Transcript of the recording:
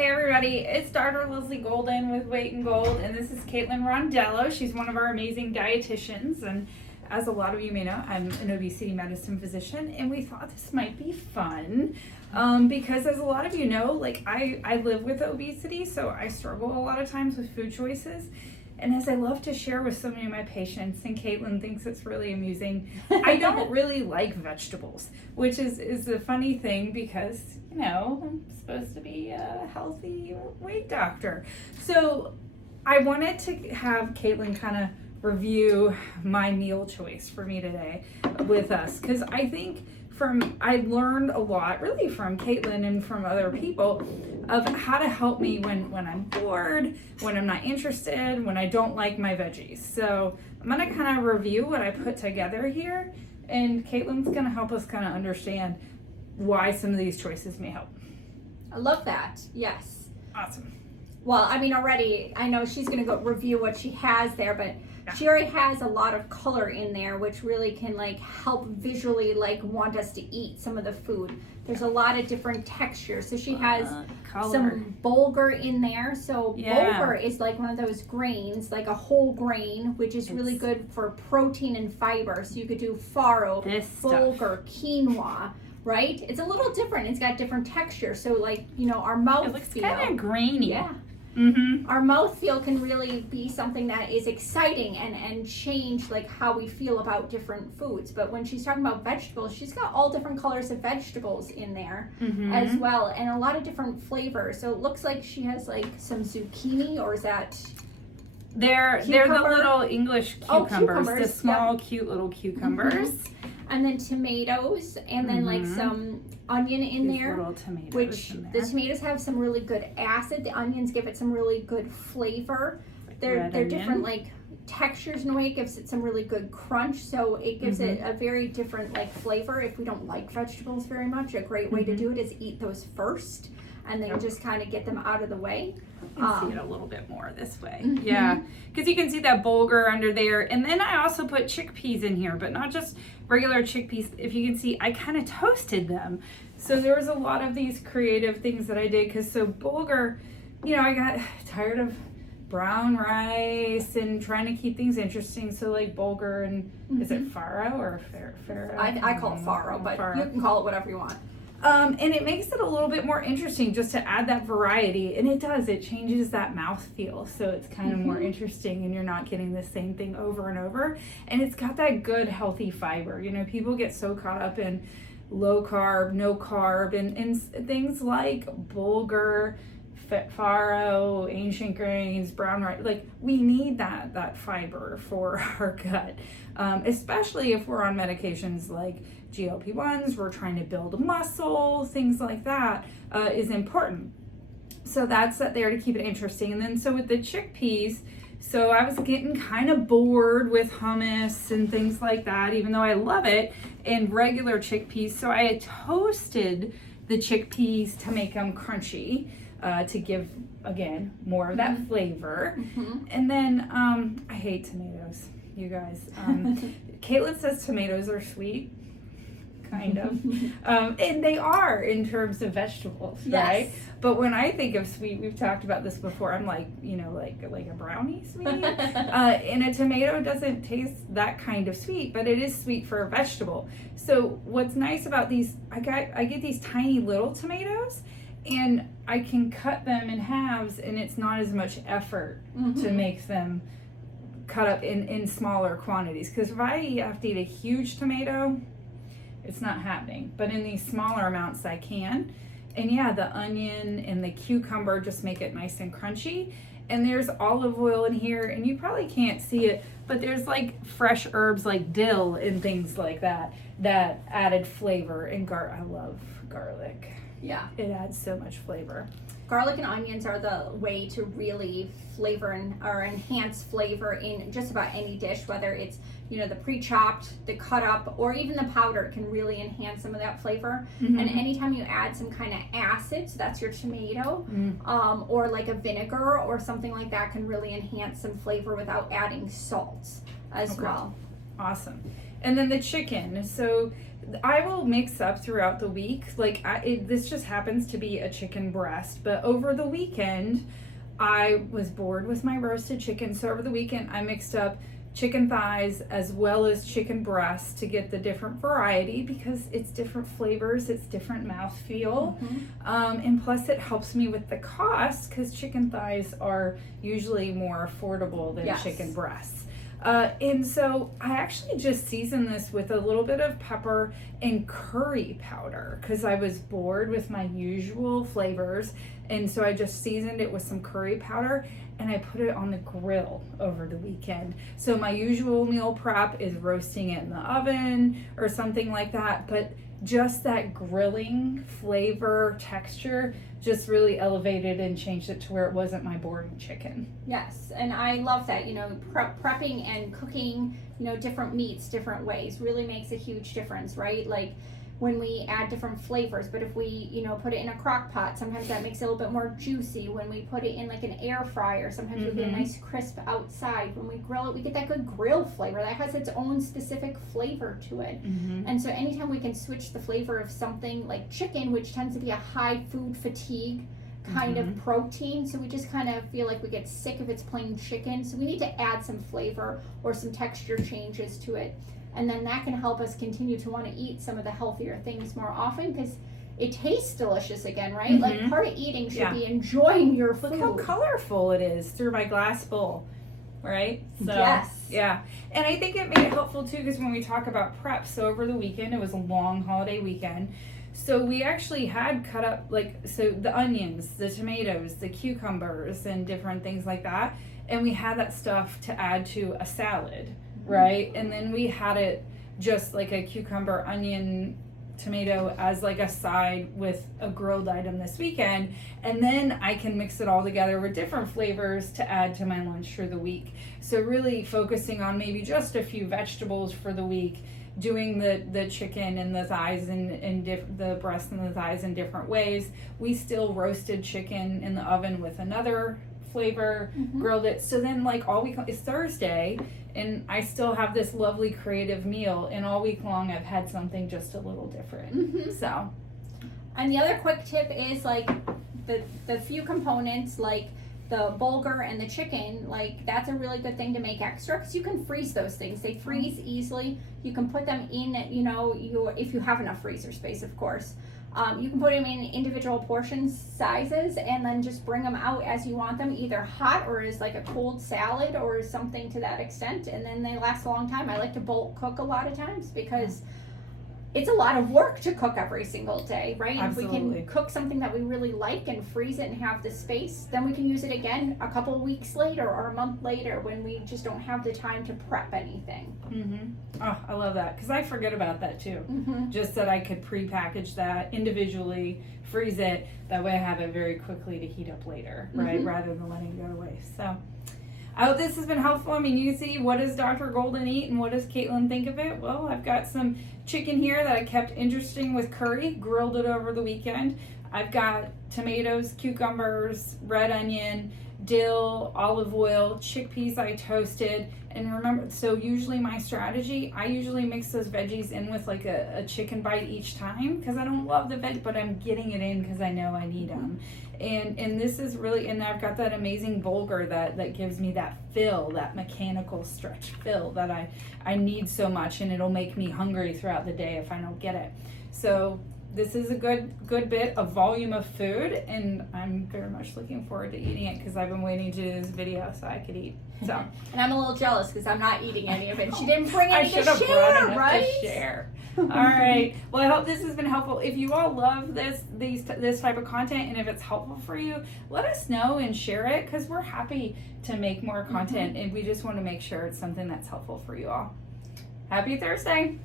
Hey everybody, it's Dr. Leslie Golden with Weight and Gold, and this is Caitlin Rondello. She's one of our amazing dietitians, and as a lot of you may know, I'm an obesity medicine physician, and we thought this might be fun because as a lot of you know, like I live with obesity, so I struggle a lot of times with food choices. And as I love to share with so many of my patients, and Caitlin thinks it's really amusing, I don't really like vegetables, which is a funny thing because, you know, I'm supposed to be a healthy weight doctor. So I wanted to have Caitlin kind of review my meal choice for me today with us, because I think I learned a lot really from Caitlin and from other people of how to help me when I'm bored, when I'm not interested, when I don't like my veggies. So I'm gonna kind of review what I put together here, and Caitlin's gonna help us kind of understand why some of these choices may help. I love that, yes. Awesome. Well, I mean, already, I know she's gonna go review what she has there, but Yeah. she already has a lot of color in there, which really can like help visually like want us to eat some of the food. There's a lot of different textures. So she has some bulgur in there. So bulgur is like one of those grains, like a whole grain, which is really good for protein and fiber. So you could do farro, bulgur, quinoa, right? It's a little different. It's got different textures. So like, you know, our mouth It looks kind of grainy. Yeah. Mm-hmm. Our mouthfeel can really be something that is exciting and change like how we feel about different foods. But when she's talking about vegetables, she's got all different colors of vegetables in there as well, and a lot of different flavors. So it looks like she has like some zucchini, or is that? They're the little English cucumbers, the small cute little cucumbers. And then tomatoes, and then like some onion in there, little tomatoes which in there. the tomatoes have some really good acid. The onions give it some really good flavor. They're different like textures in a way. It gives it some really good crunch. So it gives it a very different like flavor. If we don't like vegetables very much, a great way to do it is eat those first, and then just kind of get them out of the way. You can see it a little bit more this way. Yeah, because you can see that bulgur under there. And then I also put chickpeas in here, but not just regular chickpeas. If you can see, I kind of toasted them. So there was a lot of these creative things that I did, because so bulgur, you know, I got tired of brown rice and trying to keep things interesting. So like bulgur and is it farro or farro? I call it farro, but you can call it whatever you want. And it makes it a little bit more interesting just to add that variety, and it changes that mouth feel, so it's kind of more interesting, and you're not getting the same thing over and over, and it's got that good healthy fiber. You know, people get so caught up in low carb, no carb, and things like bulgur, farro, ancient grains, brown rice. Like, we need that fiber for our gut, especially if we're on medications like GLP-1s, we're trying to build muscle, things like that is important. So that's there to keep it interesting. And then so with the chickpeas, so I was getting kind of bored with hummus and things like that, even though I love it, and regular chickpeas. So I toasted the chickpeas to make them crunchy, to give, again, more of that flavor. And then I hate tomatoes, you guys. Caitlin says tomatoes are sweet. Kind of. And they are in terms of vegetables, right? But when I think of sweet, we've talked about this before, I'm like, you know, like a brownie sweet. And a tomato doesn't taste that kind of sweet, but it is sweet for a vegetable. So what's nice about these, I get these tiny little tomatoes, and I can cut them in halves, and it's not as much effort to make them cut up in smaller quantities. Because if I have to eat a huge tomato, it's not happening. But in these smaller amounts, I can. And yeah, the onion and the cucumber just make it nice and crunchy. And there's olive oil in here, and you probably can't see it, but there's like fresh herbs like dill and things like that added flavor. And I love garlic. Yeah. It adds so much flavor. Garlic and onions are the way to really flavor or enhance flavor in just about any dish, whether it's, you know, the pre-chopped, the cut up, or even the powder can really enhance some of that flavor. And anytime you add some kind of acid, so that's your tomato, or like a vinegar or something like that, can really enhance some flavor without adding salt as well. Awesome. And then the chicken. So I will mix up throughout the week. Like this just happens to be a chicken breast, but over the weekend I was bored with my roasted chicken. So over the weekend I mixed up chicken thighs as well as chicken breasts to get the different variety, because it's different flavors, it's different mouthfeel. And plus it helps me with the cost, because chicken thighs are usually more affordable than chicken breasts. And so I actually just seasoned this with a little bit of pepper and curry powder, because I was bored with my usual flavors. And so I just seasoned it with some curry powder, and I put it on the grill over the weekend. So my usual meal prep is roasting it in the oven or something like that, but just that grilling flavor texture just really elevated and changed it to where it wasn't my boring chicken. Yes, and I love that, prepping and cooking, different meats, different ways really makes a huge difference, right? Like when we add different flavors, but if we, put it in a crock pot, sometimes that makes it a little bit more juicy. When we put it in like an air fryer, sometimes we get a nice crisp outside. When we grill it, we get that good grill flavor that has its own specific flavor to it. And so anytime we can switch the flavor of something like chicken, which tends to be a high food fatigue kind of protein, so we just kind of feel like we get sick if it's plain chicken, so we need to add some flavor or some texture changes to it. And then that can help us continue to want to eat some of the healthier things more often, because it tastes delicious again, right? Like part of eating should be enjoying your food. Look how colorful it is through my glass bowl, right? So, yes. Yeah. And I think it made it helpful too, because when we talk about prep, so over the weekend, it was a long holiday weekend. So we actually had cut up the onions, the tomatoes, the cucumbers, and different things like that. And we had that stuff to add to a salad. Right, and then we had it just like a cucumber, onion, tomato as like a side with a grilled item this weekend, and then I can mix it all together with different flavors to add to my lunch for the week. So really focusing on maybe just a few vegetables for the week, doing the chicken and the thighs and the breast and the thighs in different ways. We still roasted chicken in the oven with another flavor, grilled it. So then like all week, it's Thursday, and I still have this lovely creative meal, and all week long I've had something just a little different. So, and the other quick tip is like the few components like the bulgur and the chicken, like that's a really good thing to make extra, because you can freeze those things. They freeze easily. You can put them in, if you have enough freezer space, of course. You can put them in individual portion sizes and then just bring them out as you want them, either hot or as like a cold salad or something to that extent, and then they last a long time. I like to bulk cook a lot of times because it's a lot of work to cook every single day, right? Absolutely. If we can cook something that we really like and freeze it and have the space, then we can use it again a couple of weeks later or a month later when we just don't have the time to prep anything. Oh, I love that, because I forget about that too. Just that I could pre-package that individually, freeze it, that way I have it very quickly to heat up later, right? Rather than letting it go to waste. So I hope this has been helpful. I mean, you can see, what does Dr. Golden eat and what does Caitlin think of it? Well, I've got some chicken here that I kept interesting with curry, grilled it over the weekend. I've got tomatoes, cucumbers, red onion, dill, olive oil, chickpeas I toasted. And remember, so usually my strategy, I usually mix those veggies in with like a chicken bite each time, because I don't love the veg, but I'm getting it in because I know I need them. And this is really, and I've got that amazing bulgur that gives me that fill, that mechanical stretch fill that I need so much, and it'll make me hungry throughout the day if I don't get it. So this is a good bit of volume of food, and I'm very much looking forward to eating it, because I've been waiting to do this video so I could eat. So, and I'm a little jealous because I'm not eating any of it. She didn't bring any to brought share, enough right? to share. All right. Well, I hope this has been helpful. If you all love this type of content, and if it's helpful for you, let us know and share it, because we're happy to make more content, and we just want to make sure it's something that's helpful for you all. Happy Thursday.